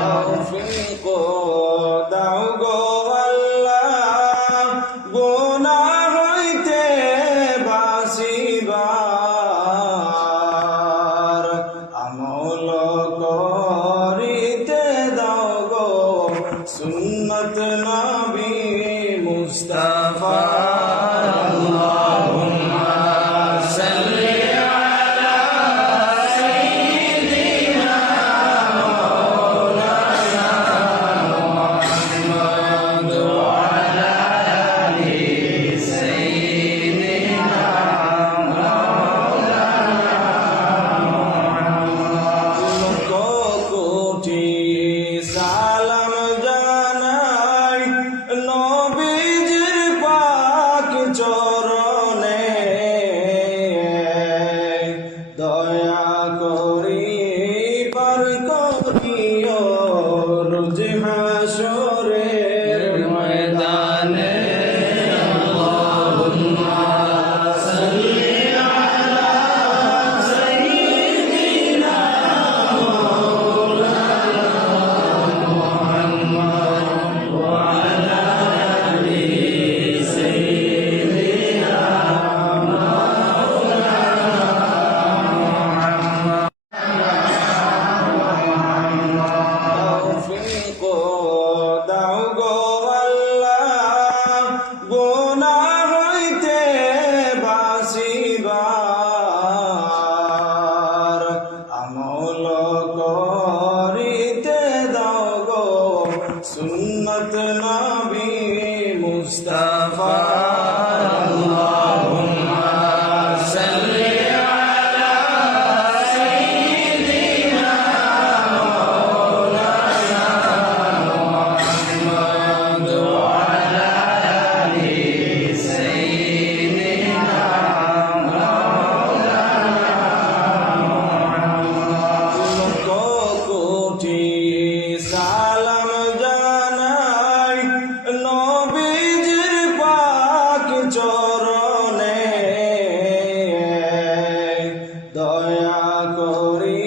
তৌফিক দাও গো আল্লাহ, গুনাহ হইতে বাঁচিবার আমল করিতে দাও গো সুন্নত নবী মুস্তাফা। সালাম জানাই নবীজির পাক চরণে, দয়া করি পার করিও রোজ হাসরের ময়দানে। তৌফিক দাও গো আল্লাহ, গুনাহ হইতে বাঁচিবার আমল করিতে দাও গো সুন্নত নবী মুস্তাফা। সালাম জানাই নবীজির পাক চরণে, দয়া করি